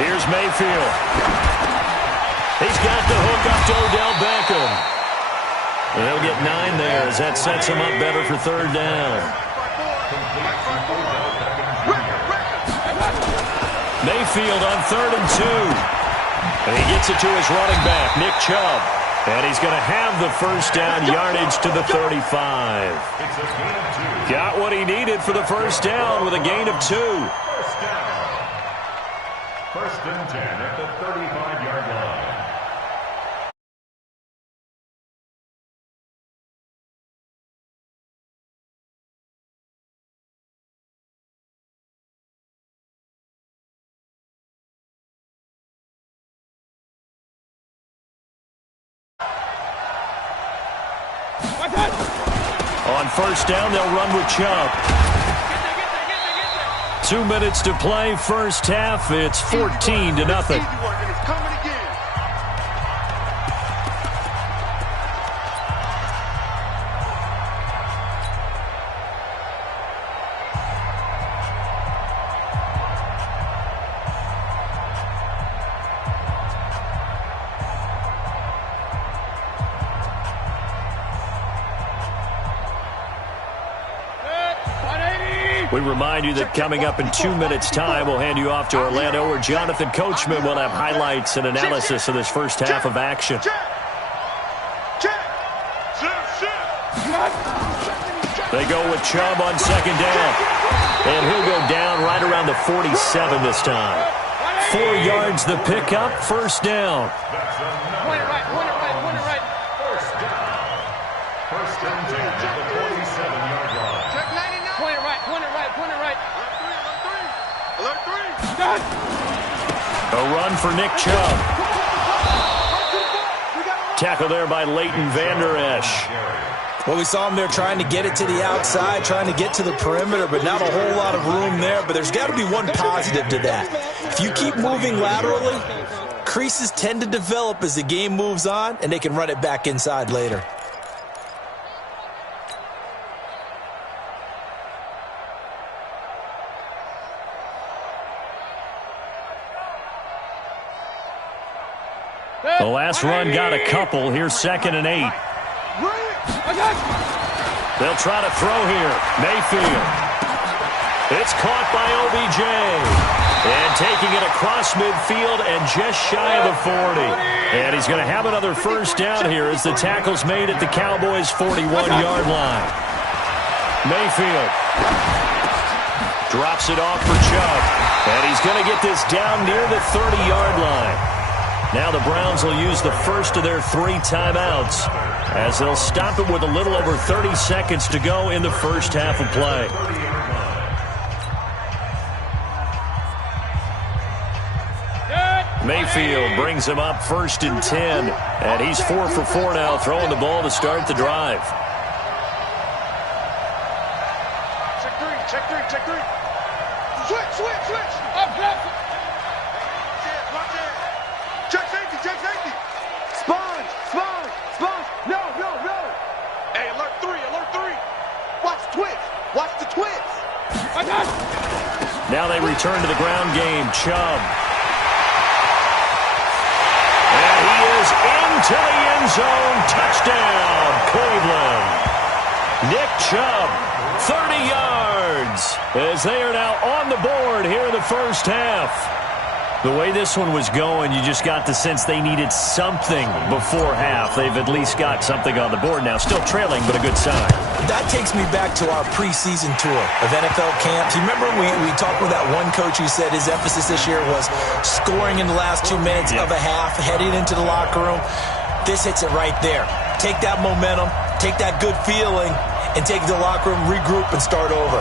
Here's Mayfield. He's got the hook up to Odell Beckham. And they'll get 9 there as that sets him up better for third down. Mayfield on 3rd and 2. And he gets it to his running back, Nick Chubb. And he's going to have the first down, yardage to the 35. Got what he needed for the first down with a gain of 2. First and 10 at the 35-yard line. On first down, they'll run with Chubb. 2 minutes to play, first half. It's 14-0. We remind you that coming up in 2 minutes' time, we'll hand you off to Orlando, where Jonathan Coachman will have highlights and analysis of this first half of action. They go with Chubb on second down. And he'll go down right around the 47 this time. 4 yards the pickup, first down. Point it right. First down. First and 10 at the 47-yard line. Check 99. Point it right. Alert 3. A run for Nick Chubb. Tackle there by Leighton Vander Esch. Well, we saw him there trying to get it to the outside, trying to get to the perimeter, but not a whole lot of room there. But there's got to be one positive to that. If you keep moving laterally, creases tend to develop as the game moves on, and they can run it back inside later. The last run got a couple. Here's 2nd and 8. They'll try to throw here. Mayfield. It's caught by OBJ. And taking it across midfield and just shy of the 40. And he's going to have another first down here as the tackle's made at the Cowboys' 41-yard line. Mayfield drops it off for Chubb. And he's going to get this down near the 30-yard line. Now the Browns will use the first of their 3 timeouts as they'll stop it with a little over 30 seconds to go in the first half of play. Mayfield brings him up 1st and 10, and he's 4 for 4 now, throwing the ball to start the drive. Check three. Switch. Up. Check safety. Spawn. No. Hey, alert 3. Watch the twitch. Now they return to the ground game. Chubb. And he is into the end zone. Touchdown, Cleveland. Nick Chubb, 30 yards, as they are now on the board here in the first half. The way this one was going, you just got the sense they needed something before half. They've at least got something on the board now. Still trailing, but a good sign. That takes me back to our preseason tour of NFL camps. You remember we talked with that one coach who said his emphasis this year was scoring in the last 2 minutes of a half, heading into the locker room. This hits it right there. Take that momentum, take that good feeling, and take the locker room, regroup, and start over.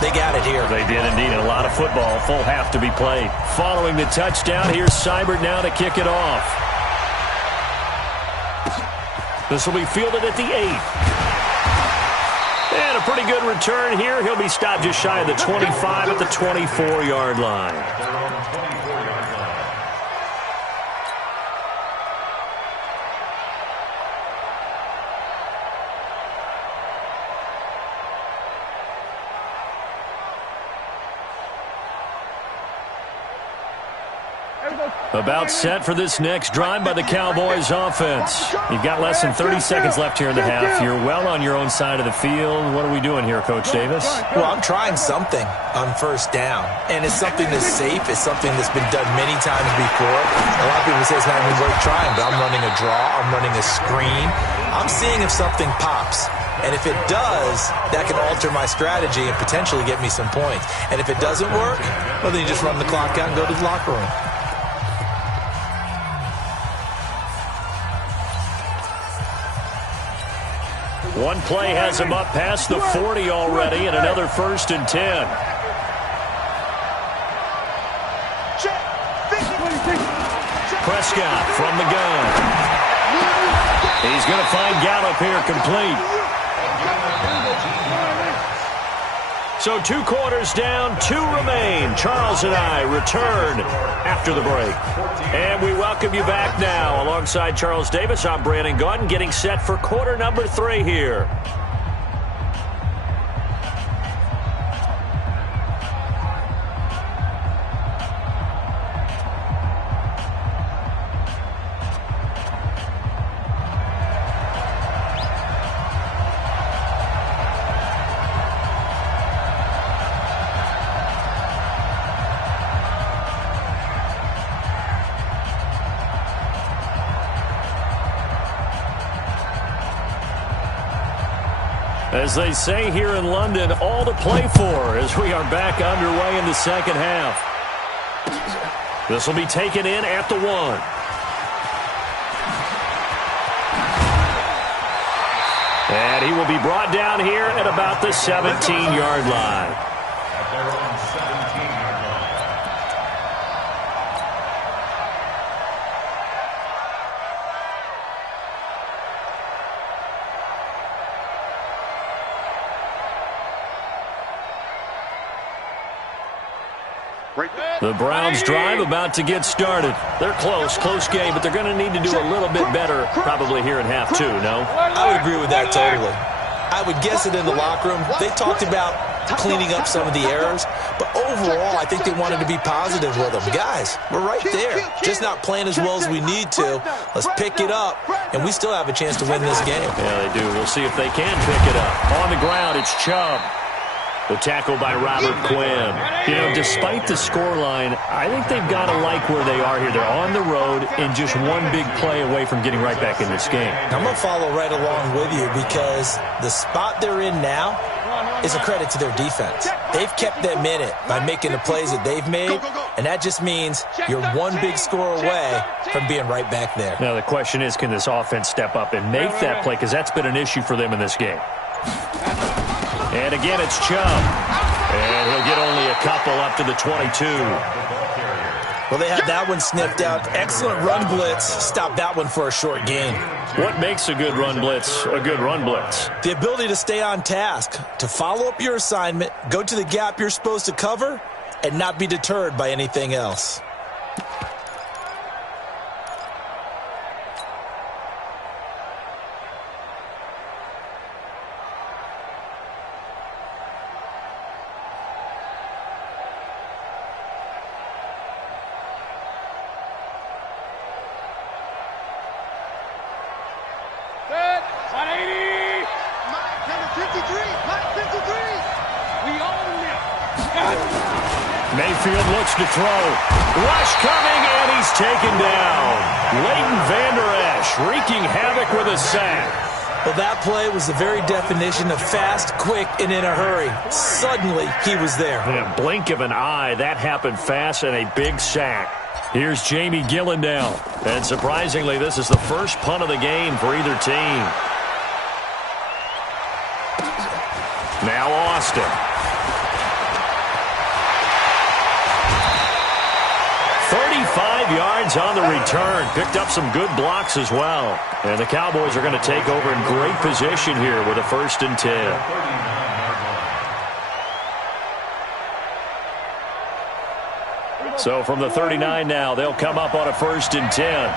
They got it here. They did indeed. A lot of football. Full half to be played. Following the touchdown, here's Seibert now to kick it off. This will be fielded at the 8. And a pretty good return here. He'll be stopped just shy of the 25 at the 24-yard line. About set for this next drive by the Cowboys offense. You've got less than 30 seconds left here in the half. You're well on your own side of the field. What are we doing here, Coach Davis? Well, I'm trying something on first down, and it's something that's safe. It's something that's been done many times before. A lot of people say it's not even worth trying, but I'm running a draw. I'm running a screen. I'm seeing if something pops. And if it does, that can alter my strategy and potentially get me some points. And if it doesn't work, well, then you just run the clock out and go to the locker room. One play has him up past the 40 already, and another 1st and 10. Prescott from the gun. He's going to find Gallup here complete. So 2 quarters down, 2 remain. Charles and I return after the break. And we welcome you back now. Alongside Charles Davis, I'm Brandon Gaudin, getting set for quarter number 3 here. As they say here in London, all to play for as we are back underway in the second half. This will be taken in at the 1. And he will be brought down here at about the 17-yard line. At their own 17-yard line. The Browns drive about to get started. They're close game, but they're going to need to do a little bit better probably here in half 2, no? I would agree with that totally. I would guess it in the locker room. They talked about cleaning up some of the errors, but overall, I think they wanted to be positive with them. Guys, we're right there. Just not playing as well as we need to. Let's pick it up, and we still have a chance to win this game. Yeah, they do. We'll see if they can pick it up. On the ground, it's Chubb. The tackle by Robert Quinn. You know, despite the scoreline, I think they've got to like where they are here. They're on the road and just one big play away from getting right back in this game. I'm going to follow right along with you because the spot they're in now is a credit to their defense. They've kept them in it by making the plays that they've made, and that just means you're one big score away from being right back there. Now, the question is, can this offense step up and make that play? Because that's been an issue for them in this game. And again, it's Chubb. And he'll get only a couple up to the 22. Well, they had that one sniffed out. Excellent run blitz. Stop that one for a short gain. What makes a good run blitz a good run blitz? The ability to stay on task, to follow up your assignment, go to the gap you're supposed to cover, and not be deterred by anything else. Mayfield looks to throw. Rush coming, and he's taken down. Leighton Vander Esch wreaking havoc with a sack. Well, that play was the very definition of fast, quick, and in a hurry. Suddenly, he was there. In a blink of an eye, that happened fast and a big sack. Here's Jamie Gillen now. And surprisingly, this is the first punt of the game for either team. Now Austin. 35 yards on the return. Picked up some good blocks as well. And the Cowboys are going to take over in great position here with a 1st and 10. So from the 39 now, they'll come up on a 1st and 10.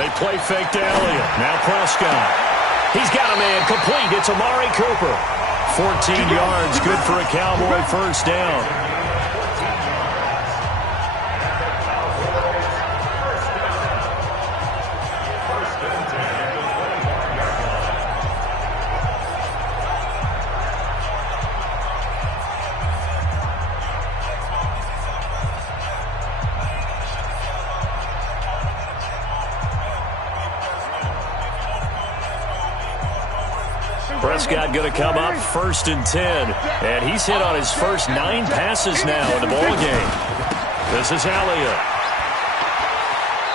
They play fake to Elliott. Now Prescott. He's got a man complete. It's Amari Cooper. 14 yards, good for a Cowboy first down. Prescott going to come up 1st and 10. And he's hit on his first 9 passes now in the ball game. This is Elliott.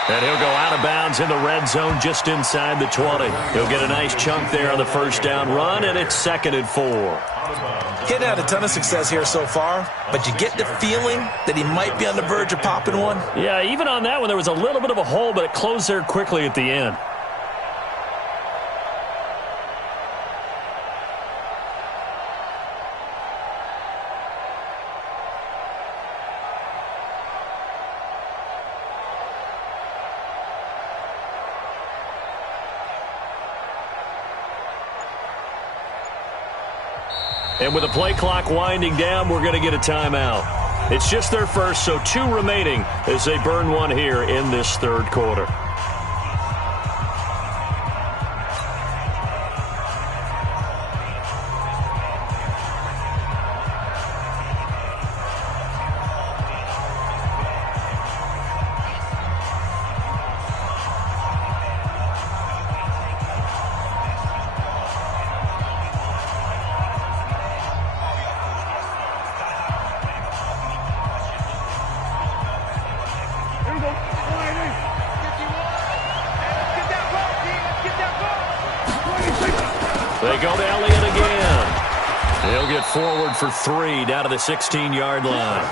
And he'll go out of bounds in the red zone just inside the 20. He'll get a nice chunk there on the first down run, and it's 2nd and 4. He hadn't had a ton of success here so far, but you get the feeling that he might be on the verge of popping one. Yeah, even on that one, there was a little bit of a hole, but it closed there quickly at the end. And with the play clock winding down, we're going to get a timeout. It's just their first, so 2 remaining as they burn one here in this 3rd quarter. They go to Elliott again. He'll get forward for 3 down to the 16-yard line.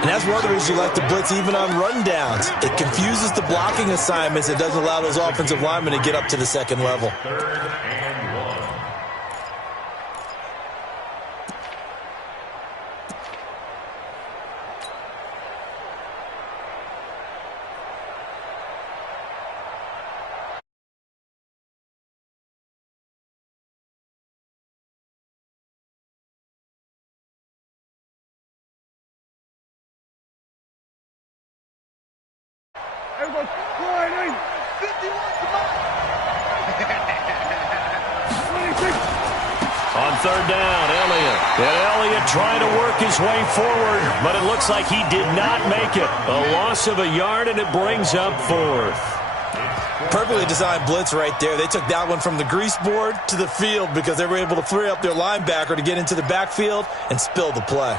And that's one of the reasons you like to blitz even on rundowns. It confuses the blocking assignments. It doesn't allow those offensive linemen to get up to the 2nd level. 3rd and 1. Everybody, slide in. 51, come on. On 3rd down, Elliott. And Elliott trying to work his way forward, but it looks like he did not make it. A loss of a yard, and it brings up 4th. Perfectly designed blitz right there. They took that one from the grease board to the field because they were able to free up their linebacker to get into the backfield and spill the play.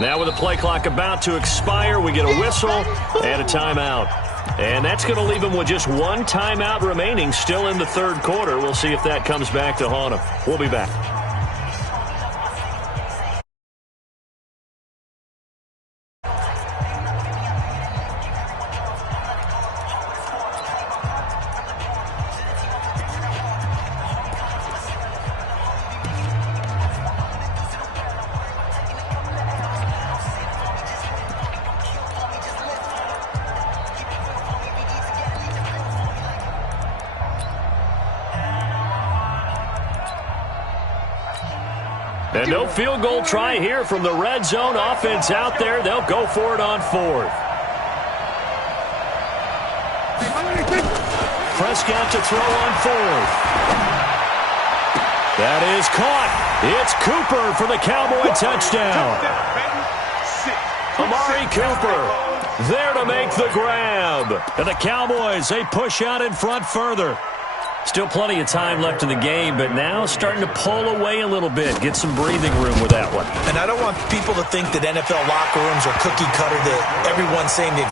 Now with the play clock about to expire, we get a whistle and a timeout. And that's going to leave them with just 1 timeout remaining still in the 3rd quarter. We'll see if that comes back to haunt them. We'll be back. And no field goal try here from the red zone offense out there. They'll go for it on 4th. Prescott to throw on 4th. That is caught. It's Cooper for the Cowboy touchdown. Amari Cooper there to make the grab. And the Cowboys, they push out in front further. Still plenty of time left in the game, but now starting to pull away a little bit, get some breathing room with that one. And I don't want people to think that NFL locker rooms are cookie cutter, that everyone's saying the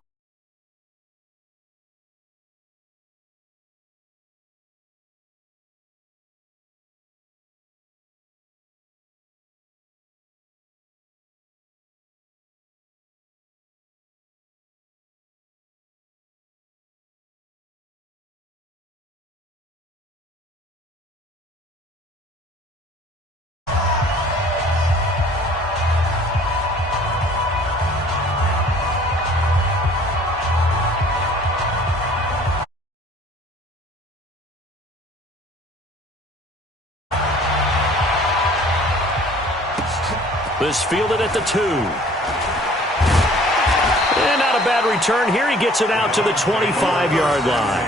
This fielded at the 2. And not a bad return here. He gets it out to the 25-yard line.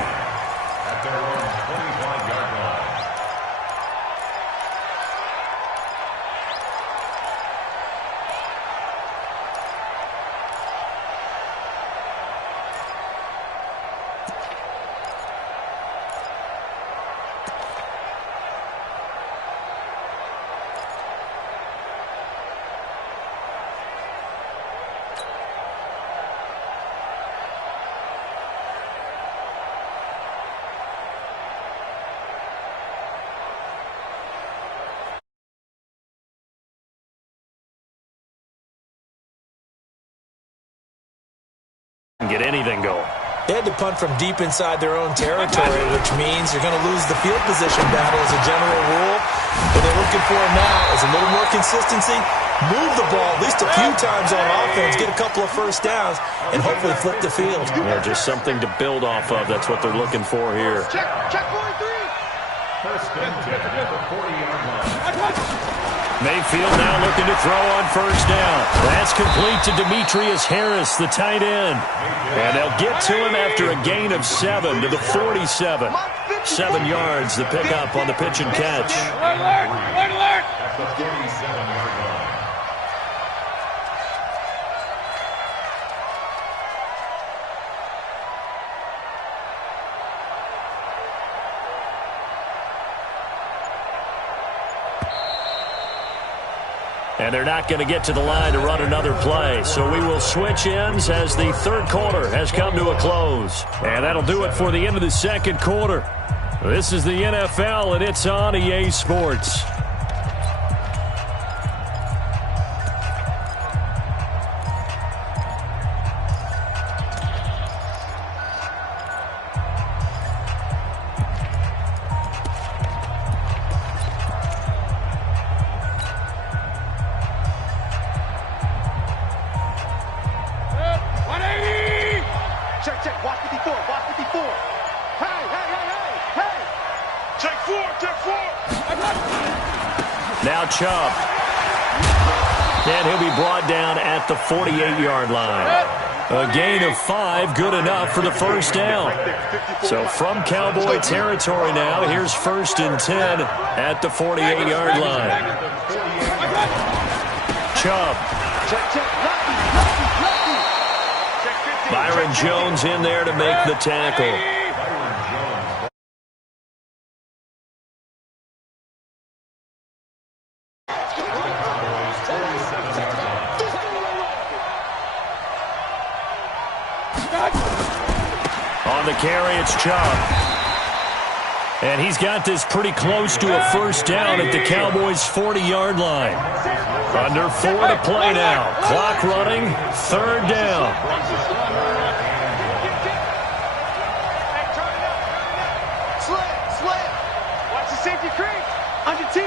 At their own 25-yard line. Get anything going. They had to punt from deep inside their own territory, which means you're going to lose the field position battle as a general rule. What they're looking for now is a little more consistency, move the ball at least a few times on offense, get a couple of first downs, and hopefully flip the field. Yeah, just something to build off of. That's what they're looking for here. Check 43. First and 10 at the 40-yard line. Mayfield now looking to throw on first down. That's complete to Demetrius Harris, the tight end. And they'll get to him after a gain of 7 to the 47. 7 yards, the pickup on the pitch and catch. Alert! At the 47-yard line. And they're not going to get to the line to run another play. So we will switch ends as the third quarter has come to a close. And that'll do it for the end of the second quarter. This is the NFL, and it's on EA Sports. Check. Watch 54. Hey. Check 4. Now Chubb. And he'll be brought down at the 48-yard line. A gain of 5, good enough for the first down. So from Cowboy territory now, here's 1st and 10 at the 48-yard line. Chubb. Check. Byron Jones in there to make the tackle. On the carry, it's Chubb. And he's got this pretty close to a first down at the Cowboys' 40-yard line. Under 4 to play now. Clock running, 3rd down. Slam. Watch the safety creep. Under 10.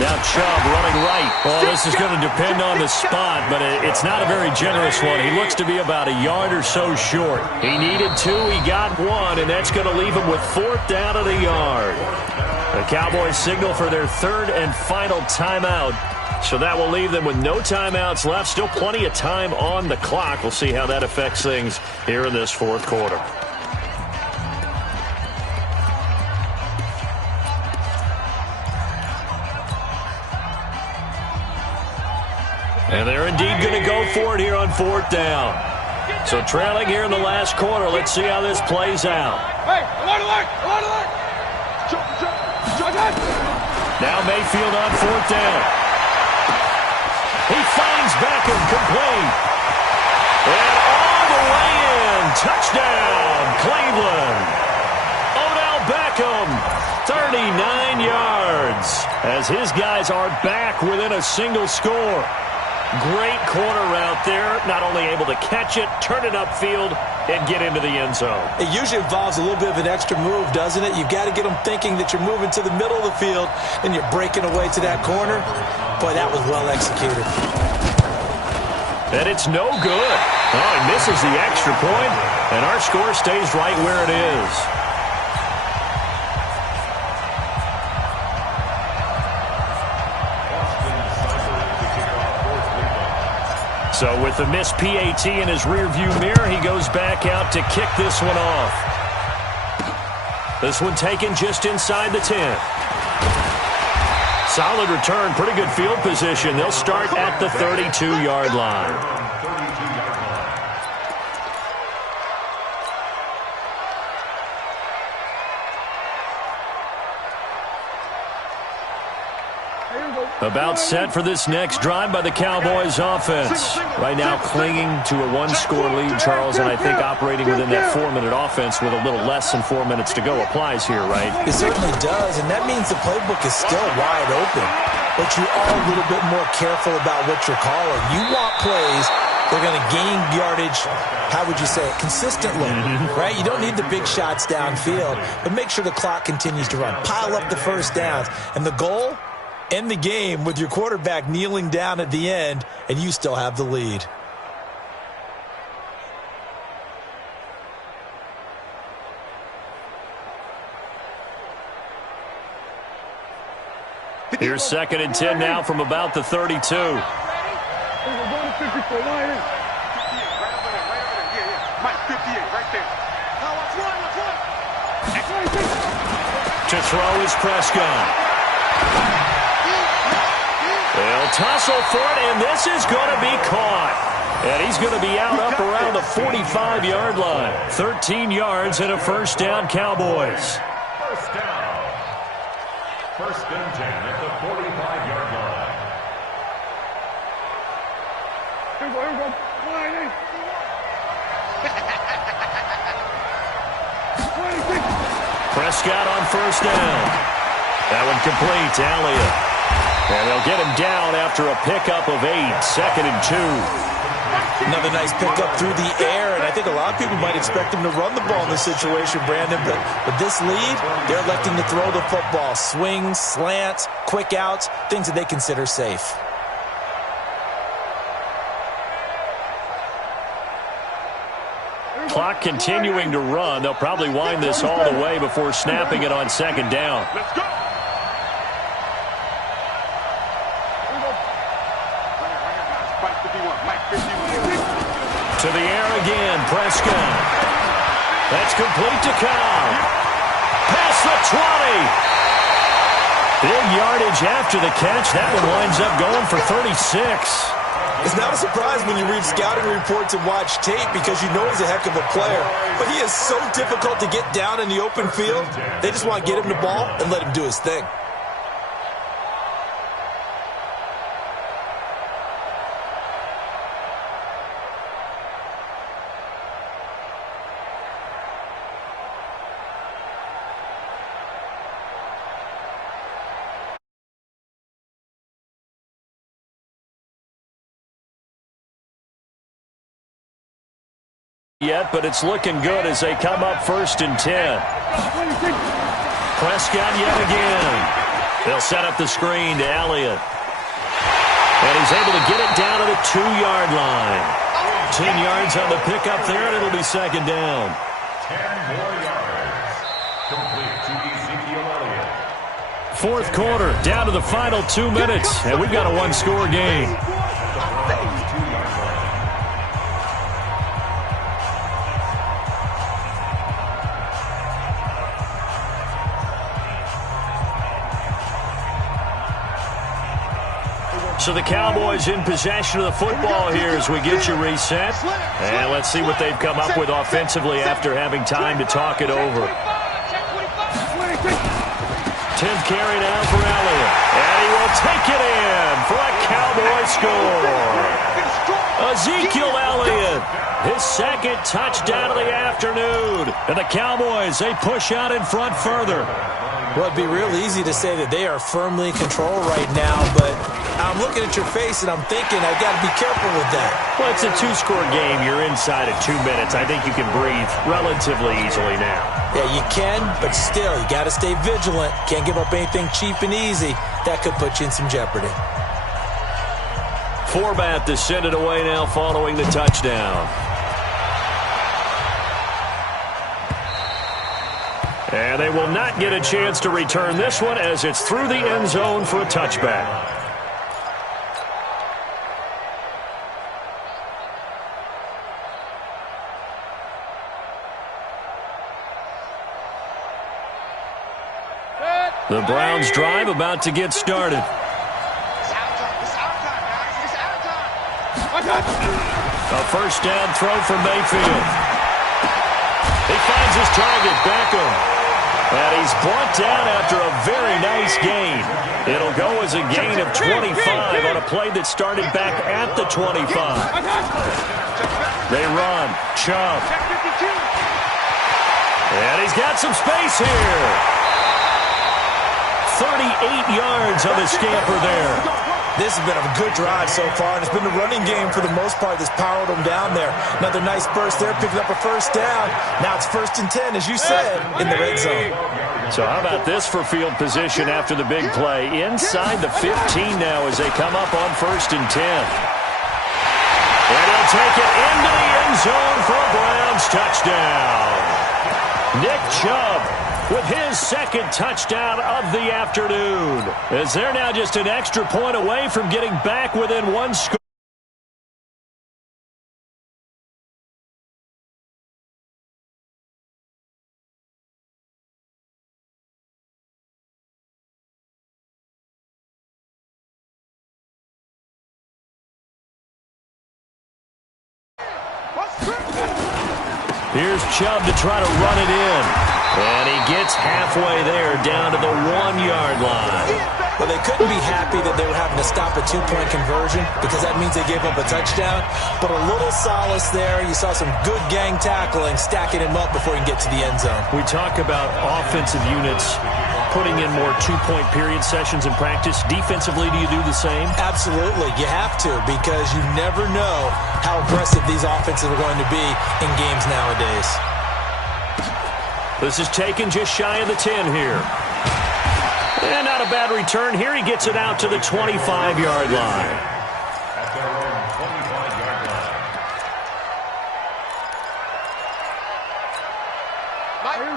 Now Chubb running right. Well, this is going to depend on the spot, but it's not a very generous one. He looks to be about a yard or so short. He needed 2, he got 1, and that's going to leave him with 4th down at a yard. The Cowboys signal for their 3rd and final timeout. So that will leave them with no timeouts left. Still plenty of time on the clock. We'll see how that affects things here in this 4th quarter. And they're indeed going to go for it here on 4th down. So trailing here in the last quarter. Let's see how this plays out. Hey, alert! Now Mayfield on 4th down. He finds Beckham complete. And all the way in. Touchdown, Cleveland. Odell Beckham, 39 yards. As his guys are back within a single score. Great corner route there. Not only able to catch it, turn it upfield, and get into the end zone. It usually involves a little bit of an extra move, doesn't it? You've got to get them thinking that you're moving to the middle of the field and you're breaking away to that corner. Boy, that was well executed. And it's no good. Oh, he misses the extra point, and our score stays right where it is. So with the missed PAT in his rearview mirror, he goes back out to kick this one off. This one taken just inside the 10. Solid return, pretty good field position. They'll start at the 32-yard line. About set for this next drive by the Cowboys offense. Right now clinging to a one-score lead, Charles, and I think operating within that 4-minute offense with a little less than 4 minutes to go applies here, right? It certainly does, and that means the playbook is still wide open. But you are a little bit more careful about what you're calling. You want plays they're going to gain yardage, how would you say it, consistently, right? You don't need the big shots downfield, but make sure the clock continues to run. Pile up the first downs, and the goal, end the game with your quarterback kneeling down at the end, and you still have the lead. Here's 2nd and 10 now from about the 32. To throw is Prescott. They'll tussle for it, and this is going to be caught. And he's going to be out up around the 45-yard line. 13 yards and a first down, Cowboys. First down. 1st and 10 at the 45-yard line. Here we go. Prescott on first down. That one complete to Elliott. And they'll get him down after a pickup of 8. 2nd and 2. Another nice pickup through the air, and I think a lot of people might expect him to run the ball in this situation, Brandon, but with this lead, they're electing to throw the football. Swings, slants, quick outs, things that they consider safe. Clock continuing to run. They'll probably wind this all the way before snapping it on 2nd down. Let's go. To the air again, Prescott. That's complete to Cobb. Past the 20. Big yardage after the catch. That one winds up going for 36. It's not a surprise when you read scouting reports and watch tape because you know he's a heck of a player. But he is so difficult to get down in the open field. They just want to get him the ball and let him do his thing. Yet, but it's looking good as they come up 1st and 10. Prescott yet again. They'll set up the screen to Elliott. And he's able to get it down to the 2-yard line. 10 yards on the pickup there, and it'll be 2nd down. 10 more yards. Complete to Ezekiel Elliott. 4th quarter, down to the final 2 minutes, and we've got a one-score game. So the Cowboys in possession of the football here as we get you reset. And let's see what they've come up with offensively after having time to talk it over. 10th carry now for Elliott. And he will take it in for a Cowboy score. Ezekiel Elliott, his 2nd touchdown of the afternoon. And the Cowboys, they push out in front further. Well, it'd be real easy to say that they are firmly in control right now, but I'm looking at your face and I'm thinking I've got to be careful with that. Well, it's a 2-score game. You're inside of 2 minutes. I think you can breathe relatively easily now. Yeah, you can, but still, you got to stay vigilant. Can't give up anything cheap and easy. That could put you in some jeopardy. Forbat to send it away now following the touchdown. And they will not get a chance to return this one as it's through the end zone for a touchback. The Browns drive about to get started. A first down throw for Mayfield. He finds his target, Beckham. And he's brought down after a very nice gain. It'll go as a gain of 25 on a play that started back at the 25. They run. Chubb. And he's got some space here. 38 yards on the scamper there. This has been a good drive so far, and it's been the running game for the most part that's powered them down there. Another nice burst there, picking up a first down. Now it's 1st and 10, as you said, in the red zone. So how about this for field position after the big play? Inside the 15 now as they come up on 1st and 10. And he'll take it into the end zone for a Browns touchdown. Nick Chubb with his 2nd touchdown of the afternoon, as they're now just an extra point away from getting back within 1 score. Here's Chubb to try to run it in. And he gets halfway there, down to the 1-yard line. Well, they couldn't be happy that they were having to stop a 2-point conversion because that means they gave up a touchdown. But a little solace there. You saw some good gang tackling, stacking him up before he can get to the end zone. We talk about offensive units putting in more 2-point period sessions in practice. Defensively, do you do the same? Absolutely. You have to, because you never know how aggressive these offenses are going to be in games nowadays. This is taken just shy of the 10 here. And not a bad return here. He gets it out to the 25-yard line.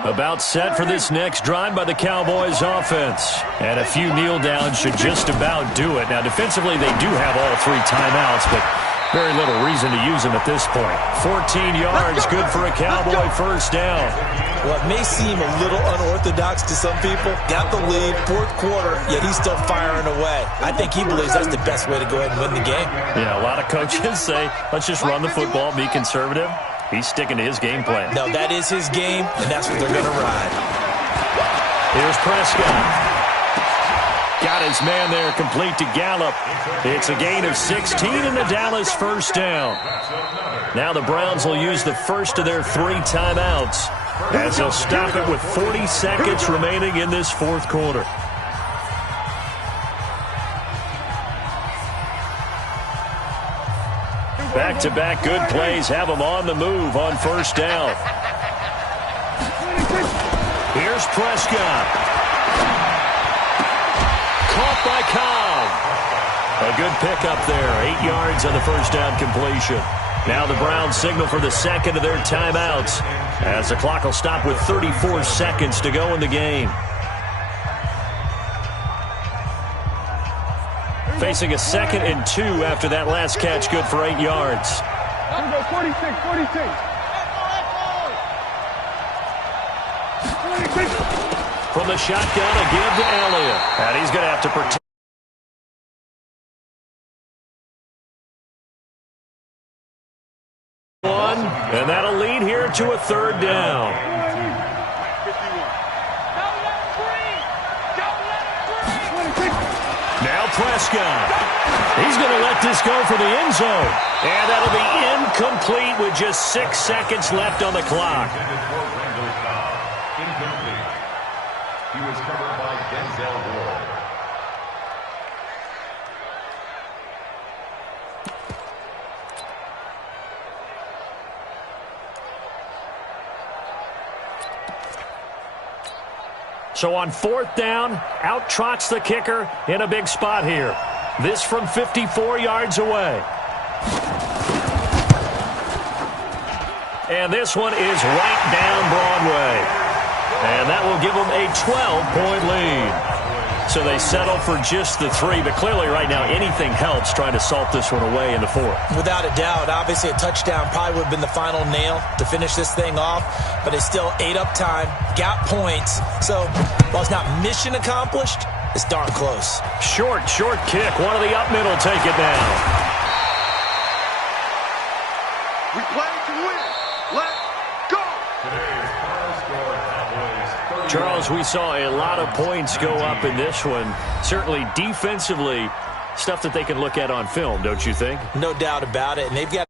About set for this next drive by the Cowboys offense. And a few kneel downs should just about do it. Now, defensively, they do have all 3 timeouts, but very little reason to use them at this point. 14 yards, good for a Cowboy first down. Well, it may seem a little unorthodox to some people. Got the lead, 4th quarter, yet he's still firing away. I think he believes that's the best way to go ahead and win the game. Yeah, a lot of coaches say, let's just run the football, be conservative. He's sticking to his game plan. No, that is his game, and that's what they're going to ride. Here's Prescott. Got his man there, complete to Gallup. It's a gain of 16 in the Dallas first down. Now the Browns will use the first of their 3 timeouts as they'll stop it with 40 seconds remaining in this 4th quarter. Back-to-back good plays have them on the move on first down. Here's Prescott. Caught by Cobb. A good pickup there. 8 yards on the first down completion. Now the Browns signal for the 2nd of their timeouts as the clock will stop with 34 seconds to go in the game. Facing a 2nd and 2 after that last catch, good for 8 yards. 46. From the shotgun, a give to Elliott. And he's going to have to protect. And that'll lead here to a 3rd down. Now Prescott. He's going to let this go for the end zone. And that'll be incomplete with just 6 seconds left on the clock. Incomplete. He was covered by Denzel Ward. So on 4th down, out trots the kicker in a big spot here. This from 54 yards away. And this one is right down Broadway. And that will give them a 12-point lead. So they settle for just the 3, but clearly right now anything helps trying to salt this one away in the 4th. Without a doubt, obviously a touchdown probably would have been the final nail to finish this thing off, but it's still ate up time, got points. So while it's not mission accomplished, it's darn close. Short kick. One of the up middle take it down. We play to win. Let's go. Today's final score, Cowboys 30. Charles, we saw a lot of points go up in this one. Certainly defensively, stuff that they can look at on film, don't you think? No doubt about it, and they've got